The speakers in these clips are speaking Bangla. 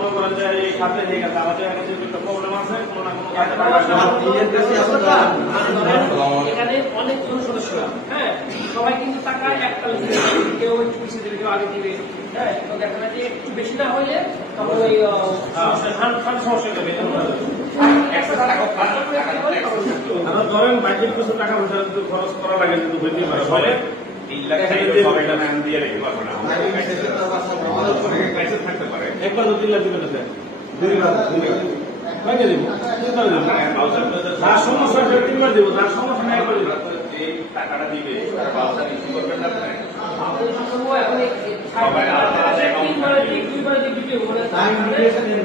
মনে করেন যে এই খাতে হয়ে গেছে আমাদের কাছে একটু প্রবলেম আছে কোনো না কোনো এখানে অনেক জন সদস্য হ্যাঁ সবাই কিন্তু টাকা একটা কেউ একটু পিছিয়ে দেবে কেউ আগে দিবে। হ্যাঁ তো দেখা যায় যে একটু বেশি না হলে তখন ওই সমস্যা ধরেন কিছু টাকা পয়সা খরচ করা লাগে কিন্তু হইতে পারে একবার দু তিন লাখ টাকাটা দিবে সম্ভব এখন এই সবাই আলাদা আলাদা account তিনবারে দিক, দুইবারে দিক দিতে হবে। মানে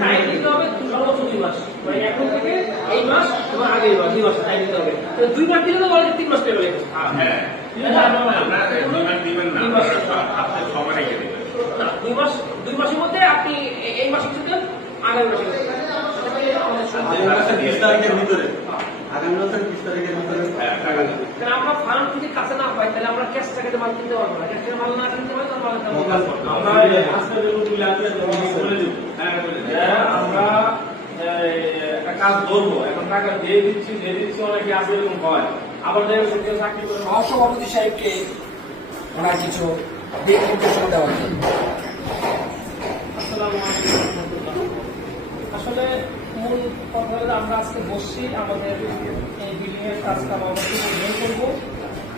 টাইম দিতে হবে সর্বোচ্চ দুই মাস। মানে এখন থেকে এই মাস মাস, দুই মাস টাইম দিতে হবে। তো দুইবার দিলে তো তিন মাস পেয়ে গেলে। হ্যাঁ না, দুই মাস দুই মাসের মধ্যে আপনি এই মাসে কিছু দেন আগামী মাসে আগামী মাসের বিশ তারিখের ভিতরে। হ্যাঁ আমরা ফান্ড যদি কাছে না পাই তাহলে আমরা ক্যাশ টাকাতে মাল কিনতে পারব না। ক্যাশ টাকা মাল না কিনতে পারলে তাহলে মাল কিনতে পারব না। আমরা হ্যাঁ আমরা এই, একটা কাজ ধরবো এখন টাকা দিয়ে দিচ্ছি দিয়ে দিচ্ছি অনেকে আছে এরকম হয়। আবার দেখা যাচ্ছে কেউ চাকরি করে সহসভাপতি সাহেবকে ওনার কিছু দিক নির্দেশনা দেওয়া আসলে মূল কথা হলো আমরা আজকে বসছি আমাদের এই বিল্ডিং এর কাজ কাম আমরা উদ্বোধন করব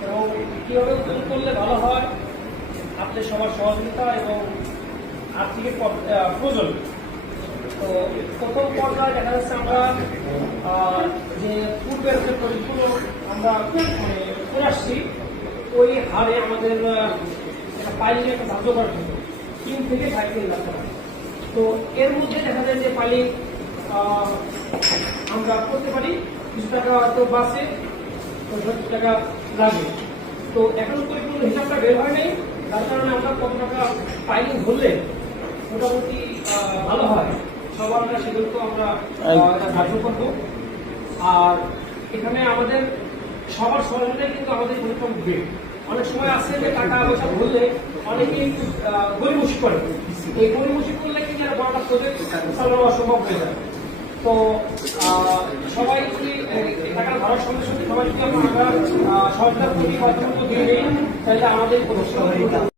এবং কীভাবে উদ্বোধন করলে ভালো হয় আপনাদের সবার সহযোগিতা এবং আর্থিক প্রয়োজন। প্রথম পর্যায়ে দেখা যাচ্ছে আমরা যে পূর্বের যে প্রজেক্টগুলো আমরা মানে করে আসছি, ওই হারে আমাদের পাইলিং একটা ধার্য করার জন্য তিন থেকে তিন লাখ টাকা তো এর মধ্যে দেখা যায় যে পাইলিং আমরা করতে পারি, কিছু টাকা হয়তো বাসে টাকা লাগে। তো এখন পরিপূর্ণ হিসাবটা বের হয় নাই, তার কারণে আমরা কত টাকা পাইলিং ধরলে মোটামুটি ভালো হয়। সব আমরা সেগুলো আমরা ধার্য করব। আর এখানে আমাদের সবার সহযোগিতায় কিন্তু আমাদের পরিশ্রম বেড অনেক সময় আছে যে টাকা পয়সা ভরলে অনেকে একটু আহ, গরিমসি করে। এই গরিমসি করলে কিন্তু একটা বড় প্রজেক্ট চালানো অসম্ভব হয়ে যায়। তো আহ, সবাই যদি টাকা ধরার সঙ্গে সঙ্গে সবাই যদি আমরা সরকার বাধ্যবাধকতা দিয়ে তাহলে আমাদের কোনো সমস্যা।